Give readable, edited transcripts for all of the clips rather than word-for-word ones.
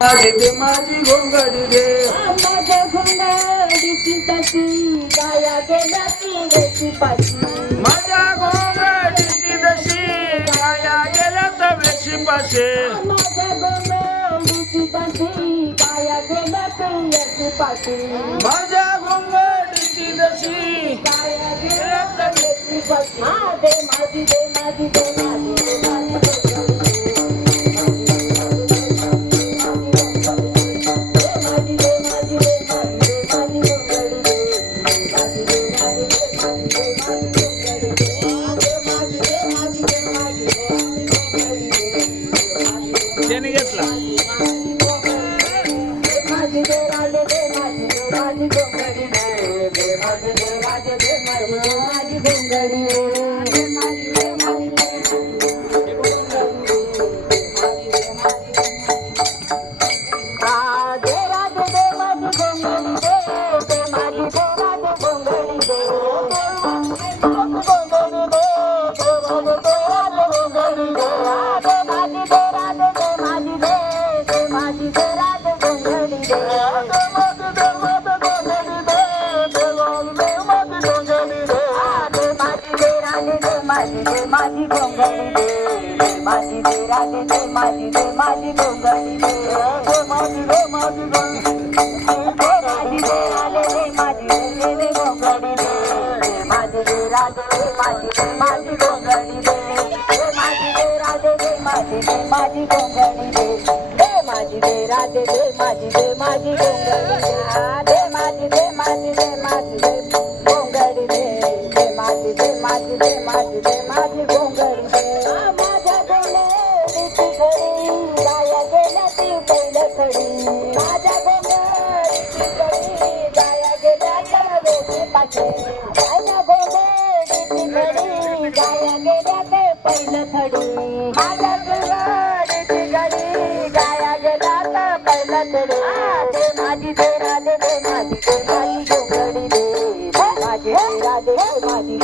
दे माझी घोंगडी दे माझ्या घोंगडीची तशी गाया गेल्या पिढ्याची पाशी माझ्या घोंगडीची दशी गाया गेल्या तवेशी पाशे माझ्या घोंगडीची तशी गाया गेल्या पिढ्याची पाशी माझ्या घोंगडीची दशी गाया गेल्या तवेशी पाशी दे माझी दे माझी दे माझी दे माझी त्याने घेतला माझी घोंगडी दे माझी दे राधे दे माझी दे माझी घोंगडी दे माझी दे माझी माझी दे राधे दे माझी दे घोंगडी दे माझी दे राधे दे माझी दे माझी घोंगडी दे माझी दे राधे दे माझी दे माझी घोंगडी दे माझी दे राधे दे माझी दे माझी घोंगडी दे माझी दे माझी दे माझी दे घोंगडी दे माझी दे माझी दे माझी दे माझी घोंगडी दे माझ्या घोंगडीची खडी गाया गेल्या ती पहिलं खडी माझ्या घोंगडीची खडी गाया गेल्या तवेशी पाशी माझ्या घोंगडीची खडी गाया गेल्या ते पहिलं खडी माझ्या घोंगडीची खडी गाया गेल्या तर पहिलं खडी दे माझी दे राधे दे माझी दे माझी घोंगडी दे माझी दे राधे दे माझी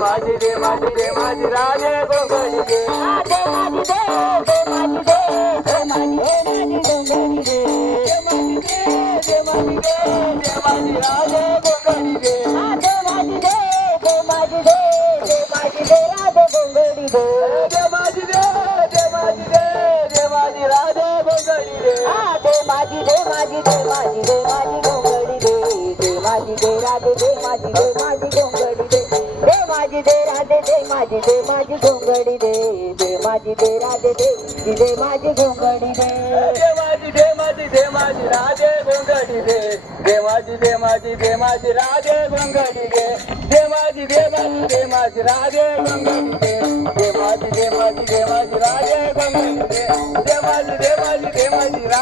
माझी माझी दे माझी दे माझी राधे गोंगडी दे दे माझी दे माझी दे माझी गोंगडी दे दे माझी दे माझी राधे गोंगडी दे दे माझी दे माझी दे माझी दे राधे गोंगडी दे दे माझी दे माझी दे माझी राधे गोंगडी दे दे माझी दे माझी दे माझी दे माझी गोंगडी दे दे माझी दे राधे दे माझी दे माझी गोंगडी दे दे माझी दे राधे दे माझी दे माझी गोंगडी दे दे माझी दे राधे दे माझी गोंगडी दे दे माझी दे माझी दे माझी राधे गोंगडी दे दे माझी दे माझी दे माझी राधे गोंगडी दे दे माझी दे माझी दे माझी राधे गोंगडी दे दे माझी दे माझी दे माझी राधे गोंगडी दे दे माझी दे माझी दे माझी राधे